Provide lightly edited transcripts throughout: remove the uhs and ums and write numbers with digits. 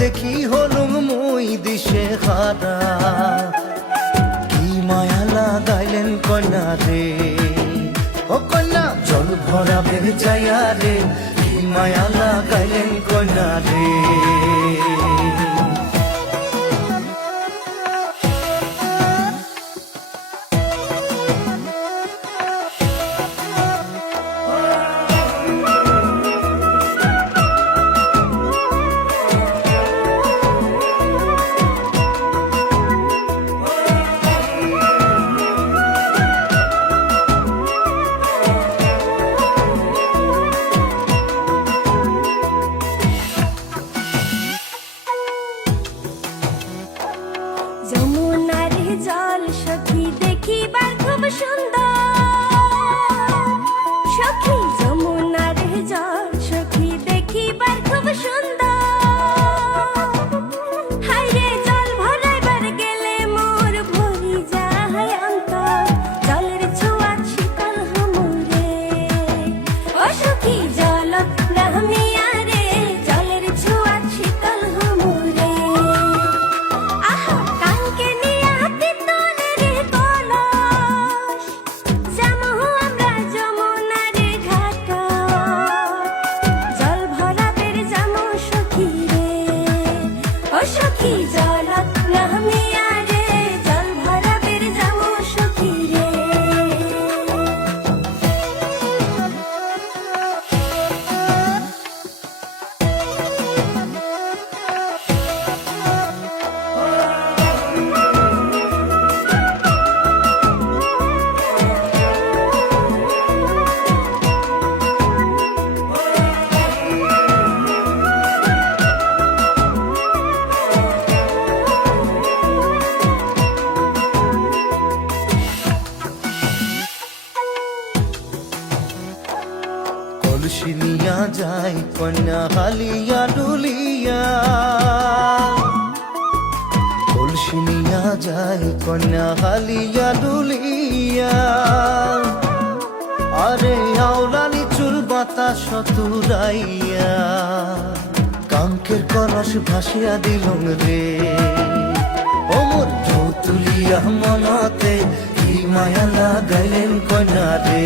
দেখি হলুম মুই দিশে হারা, কি মায়া লাগাইলেন কন্যা রে, ও কন্যা জল ভরা বেজায়া রে, কি মায়া লাগাইলেন কন্যা রে। যমুনার জল সখী দেখিবার খুব সুন্দর, সখী যমুনার জল সখী দেখিবার খুব সুন্দর। হায়রে জল ভরাইবার গেলে মোর ভরি যায় অন্তর, জলের ছোঁয়া শীতল হামুরে, ও সখী জলত নামিয়া রে, জলের ছোঁয়া শীতল হামুরে। আহা কানকে নিয়া তিতলের কলস, যামু আমরা যমুনার ঘাট, জল ভরাবের যামু সখী রে, ও সখী জলত নামিয়া রে, জল ভরাবের যামু সখী রে। কলসি নিয়া যায় কন্যা হালিয়া ডুলিয়া, কলসি নিয়া যায় কন্যা হালিয়া ডুলিয়া। আরে আওলানি চুল বাতাস তুরাইয়া, কাঙ্কের কলস ভাসিয়া দিলুম রে, ও মোর ঢৌ তুলিয়া মনতে, কি মায়া লাগাইলেন কন্যা রে।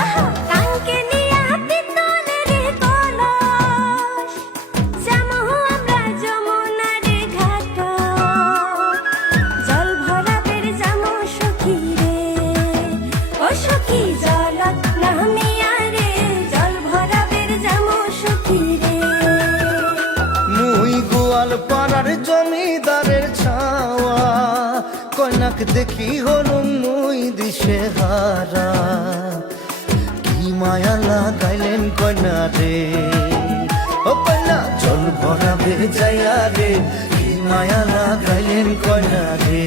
আহা কানকে নিয়া তিতলের কলস, যামু আমরা যমুনার ঘাট, জল ভরাবের যামু সখী রে, ও সখী জলত নামিয়া রে, জল ভরাবের যামু সখী রে। মুই গোয়াল পাড়ার জমিদারের ছাওয়া, কন্যাক দেখি হলুম মুই দিশে হারা, কি মায়া লাগাইলেন কন্যা রে, ও কন্যা জল ভরা বেজায়া রে, কি মায়া লাগাইলেন কন্যা রে।